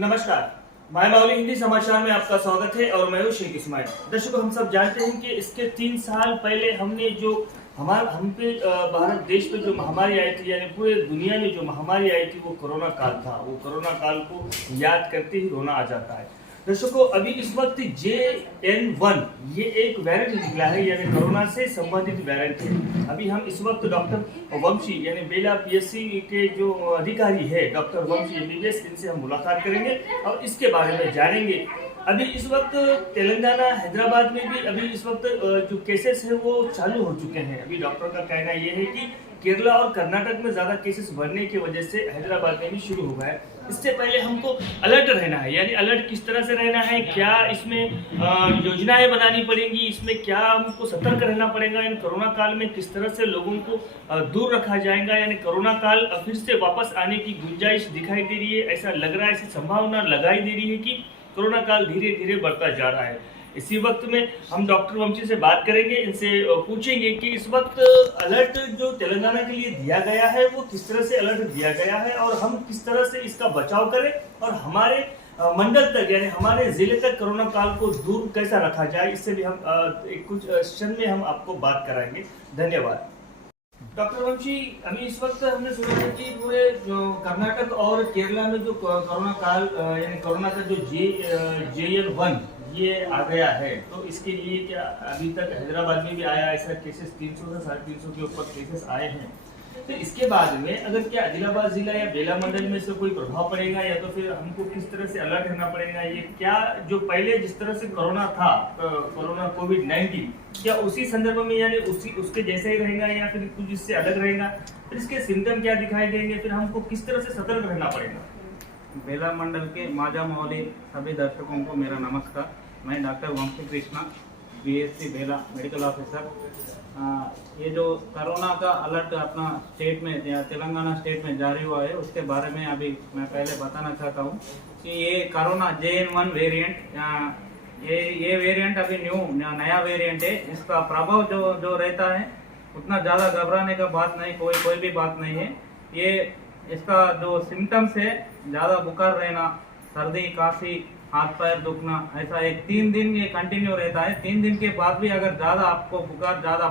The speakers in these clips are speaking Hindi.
नमस्कार, माय माउली हिंदी समाचार में आपका स्वागत है और मैं हूं शेख इस्माइल। दर्शकों, हम सब जानते हैं कि इसके 3 साल पहले हमने जो हम पे भारत देश पे जो महामारी आई थी, यानी पूरे दुनिया में जो महामारी आई थी वो कोरोना काल था। वो कोरोना काल को याद करते ही रोना आ जाता है। दर्शकों, अभी इस वक्त JN1 ये एक वेरिएंट निकला है, यानी कोरोना से संबंधित वेरिएंट है। अभी हम इस वक्त डॉक्टर वंशी यानी बेला PSC के जो अधिकारी है, डॉक्टर वंशी MBBS, इनसे हम मुलाकात करेंगे और इसके बारे में जानेंगे। अभी इस वक्त तेलंगाना, हैदराबाद में भी अभी इस वक्त जो केसेस है वो चालू हो चुके हैं। अभी डॉक्टर का कहना यह है कि केरला और कर्नाटक में ज़्यादा केसेस बढ़ने की वजह से हैदराबाद में भी शुरू हुआ है। इससे पहले हमको अलर्ट रहना है, यानी अलर्ट किस तरह से रहना है, क्या इसमें योजनाएं बनानी पड़ेंगी, इसमें क्या हमको सतर्क रहना पड़ेगा, यानी कोरोना काल में किस तरह से लोगों को दूर रखा जाएगा। यानी कोरोना काल फिर से वापस आने की गुंजाइश दिखाई दे रही है, ऐसा लग रहा है, ऐसी संभावना लगाई दे रही है कि कोरोना काल धीरे धीरे बढ़ता जा रहा है। इसी वक्त में हम डॉक्टर वंशी से बात करेंगे, इनसे पूछेंगे कि इस वक्त अलर्ट जो तेलंगाना के लिए दिया गया है वो किस तरह से अलर्ट दिया गया है और हम किस तरह से इसका बचाव करें और हमारे मंडल तक यानी हमारे जिले तक कोरोना काल को दूर कैसा रखा जाए। इससे भी हम कुछ क्षण में हम आपको बात कराएंगे। धन्यवाद। डॉक्टर वंशी, अभी इस वक्त हमने सुना है कि पूरे जो कर्नाटक और केरला में जो कोरोना काल यानी कोरोना का जो JN1 ये आ गया है, तो इसके लिए क्या अभी तक हैदराबाद में भी आया ऐसा केसेस 300 से 350 के ऊपर केसेस आए हैं, तो इसके बाद में अगर क्या आदिलाबाद जिला या बेला मंडल में से कोई प्रभाव पड़ेगा या तो फिर हमको किस तरह से अलर्ट रहना पड़ेगा? ये क्या जो पहले जिस तरह से कोरोना था, कोरोना कोविड-19, क्या उसी संदर्भ में यानी उसके जैसा ही रहेगा या फिर कुछ इससे अलग रहेगा? फिर इसके सिम्टम क्या दिखाई देंगे? फिर हमको किस तरह से सतर्क रहना पड़ेगा? बेला मंडल के माजा मौली सभी दर्शकों को मेरा नमस्कार। मैं डॉक्टर वंशी कृष्णा, BSc बेला मेडिकल ऑफिसर। ये जो कोरोना का अलर्ट अपना स्टेट में या तेलंगाना स्टेट में जारी हुआ है, उसके बारे में अभी मैं पहले बताना चाहता हूँ कि ये कोरोना JN1 वेरिएंट, ये वेरिएंट अभी नया वेरिएंट है। इसका प्रभाव जो रहता है उतना ज़्यादा घबराने का बात नहीं, कोई भी बात नहीं है। ये इसका जो सिम्टम्स है, ज़्यादा बुखार रहना, सर्दी, खांसी, हाथ पैर दुखना, ऐसा एक 3 दिन ये कंटिन्यू रहता है। 3 दिन के बाद भी अगर ज़्यादा आपको बुखार ज़्यादा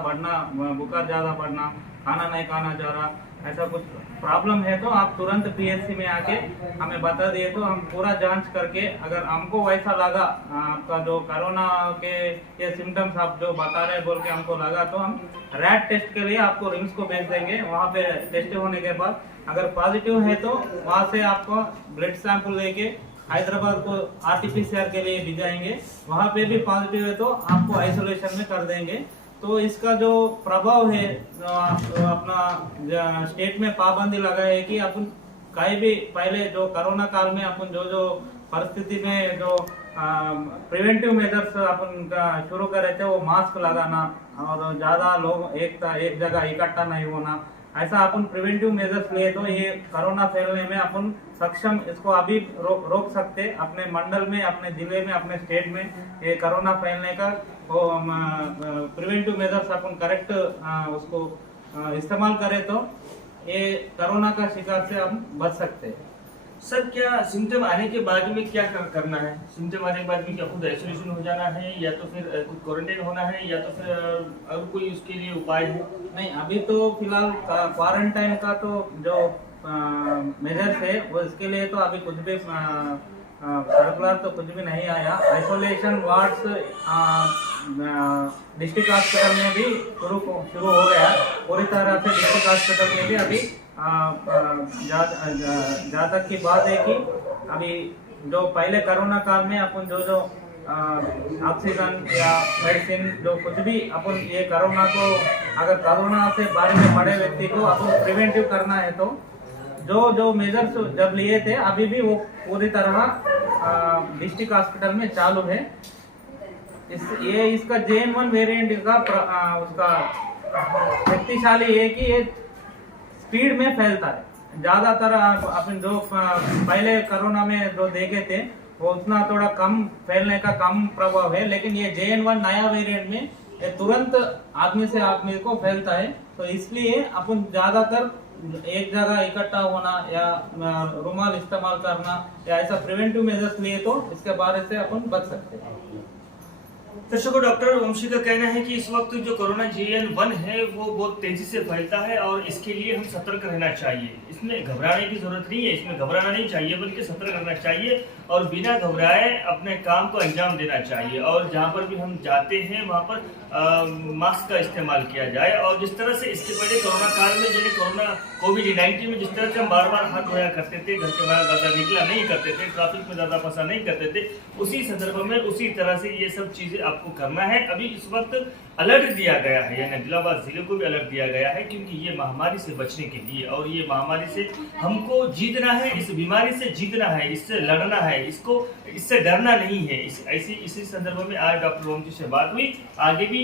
बढ़ना, खाना नहीं खाना जा रहा, ऐसा कुछ प्रॉब्लम है तो आप तुरंत PSC में आके हमें बता दिए तो हम पूरा जांच करके, अगर हमको वैसा लगा आपका जो कोरोना के ये सिम्टम्स आप जो बता रहे बोल के हमको लगा, तो हम रैट टेस्ट के लिए आपको रिम्स को भेज देंगे। वहाँ पे टेस्ट होने के बाद अगर पॉजिटिव है तो वहाँ से आपको ब्लड सैंपल लेके हैदराबाद को RT-PCR के लिए भिजाएंगे। वहाँ पे भी पॉजिटिव है तो आपको आइसोलेशन में कर देंगे। तो इसका जो प्रभाव है अपना स्टेट में पाबंदी लगाई है कि अपन कहीं भी पहले जो कोरोना काल में अपन जो परिस्थिति में जो प्रिवेंटिव मेजर्स अपन शुरू करे थे, वो मास्क लगाना और ज़्यादा लोग एक जगह इकट्ठा नहीं होना, ऐसा अपन प्रिवेंटिव मेजर्स लिए तो ये कोरोना फैलने में अपन सक्षम इसको अभी रोक सकते। अपने मंडल में, अपने जिले में, अपने स्टेट में ये कोरोना फैलने का वो प्रिवेंटिव मेजर्स अपन करेक्ट उसको इस्तेमाल करें तो ये कोरोना का शिकार से हम बच सकते हैं। सर, क्या सिम्टम आने के बाद में क्या करना है? सिम्टम आने के बाद में क्या खुद आइसोलेशन हो जाना है या तो फिर कुछ क्वारंटाइन होना है या तो फिर और कोई उसके लिए उपाय है? नहीं, अभी तो फिलहाल क्वारंटाइन का तो जो मेजर्स है वो इसके लिए तो अभी कुछ भी सर्कुलर तो कुछ भी नहीं आया। आइसोलेशन वार्ड्स डिस्ट्रिक्ट हॉस्पिटल में भी शुरू हो गया पूरी तरह से। डिस्ट्रिक्ट हॉस्पिटल में भी अभी जहाँ तक की बात है कि अभी जो पहले कोरोना काल में अपन जो ऑक्सीजन या मेडिसिन जो कुछ भी अपन ये कोरोना को, अगर कोरोना से बारे में पड़े व्यक्ति को अपन प्रिवेंटिव करना है तो जो मेजर्स जब लिए थे अभी भी वो पूरी तरह डिस्ट्रिक्ट हॉस्पिटल में चालू है। इसका JN1 वेरिएंट का उसका शक्तिशाली है कि ये स्पीड में फैलता है। ज्यादातर अपन जो पहले कोरोना में जो देखे थे वो उतना थोड़ा कम फैलने का कम प्रभाव है, लेकिन ये JN1 नया वेरिएंट में ये तुरंत आदमी से आदमी को फैलता है। तो इसलिए अपन ज्यादातर एक जगह इकट्ठा होना या रुमाल इस्तेमाल करना या ऐसा प्रिवेंटिव मेजर्स लिए तो इसके बारे से अपन बच सकते हैं। दर्शकों, डॉक्टर वंशी का कहना है कि इस वक्त जो कोरोना JN1 है वो बहुत तेजी से फैलता है और इसके लिए हम सतर्क रहना चाहिए। इसमें घबराने की जरूरत नहीं है, इसमें घबराना नहीं चाहिए बल्कि सतर्क रहना चाहिए और बिना घबराए अपने काम को अंजाम देना चाहिए। और जहाँ पर भी हम जाते हैं वहाँ पर मास्क का इस्तेमाल किया जाए। और जिस तरह से इसके पहले कोरोना काल में जैसे कोविड-19 में जिस तरह से हम बार बार हाथ धोया करते थे, घर के बाहर ज़्यादा निकला नहीं करते थे, ट्रैफिक में ज़्यादा फंसा नहीं करते थे, उसी संदर्भ में उसी तरह से ये सब चीज़ें आपको करना है। अभी इस वक्त अलर्ट दिया गया है, यानी आदिलाबाद जिले को भी अलर्ट दिया गया है, क्योंकि ये महामारी से बचने के लिए और ये महामारी से हमको जीतना है, इस बीमारी से जीतना है, इससे लड़ना है, इससे डरना नहीं है। इसी संदर्भ में आज डॉक्टर वंशी से बात हुई। आगे भी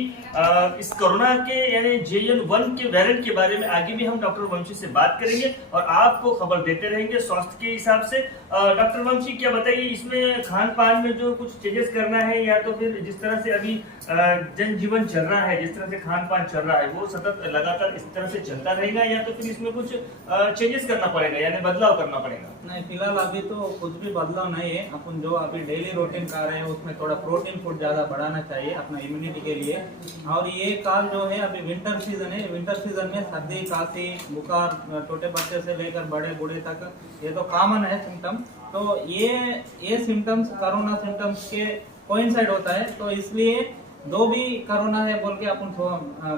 इस कोरोना के यानी JN1 के वेरिएंट के बारे में आगे भी हम डॉक्टर वंशी से बात करेंगे और आपको खबर देते रहेंगे स्वास्थ्य के हिसाब से। डॉक्टर वंशी, क्या बताइए, इसमें खान पान में जो कुछ चेंजेस करना है या तो फिर जिस तरह से अभी जनजीवन चल रहा है, जिस तरह से खान पान चल रहा है वो सतत लगातार इस तरह से चलता रहेगा या तो फिर इसमें कुछ चेंजेस करना पड़ेगा, यानी बदलाव करना पड़ेगा? नहीं, फिलहाल अभी तो कुछ भी बदलाव नहीं है। अपन जो अभी डेली रूटीन खा रहे हैं उसमें थोड़ा प्रोटीन फूड ज्यादा बढ़ाना चाहिए अपना इम्यूनिटी के लिए। और ये काल जो है अभी विंटर सीजन है, विंटर सीजन में सर्दी खांसी बुखार छोटे बच्चे से लेकर बड़े बूढ़े तक ये तो कॉमन है सिम्टम। तो ये सिम्टम्स कोरोना सिम्टम्स के कोइंसाइड होता है। तो इसलिए दो भी कोरोना है बोल के अपन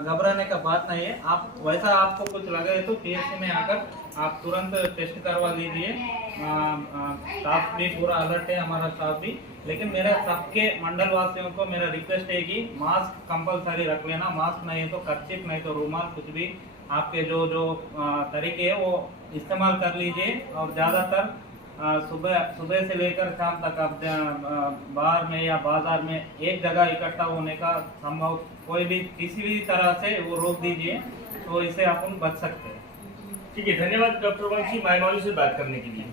घबराने का बात नहीं है। आप वैसा आपको कुछ लगे तो PHC में आकर आप तुरंत टेस्ट करवा लीजिए। स्टाफ भी पूरा अलर्ट है, हमारा स्टाफ भी। लेकिन मेरा सबके मंडल वासियों को मेरा रिक्वेस्ट है कि मास्क कंपलसरी रख लेना। मास्क नहीं है तो कर्चिप, नहीं तो रुमाल, कुछ भी आपके जो तरीके है वो इस्तेमाल कर लीजिए। और ज़्यादातर सुबह से लेकर शाम तक आप बाहर में या बाजार में एक जगह इकट्ठा होने का संभव कोई भी किसी भी तरह से वो रोक दीजिए, तो इससे अपन बच सकते हैं। ठीक है, धन्यवाद डॉक्टर वंशी माय नॉलेज से बात करने के लिए।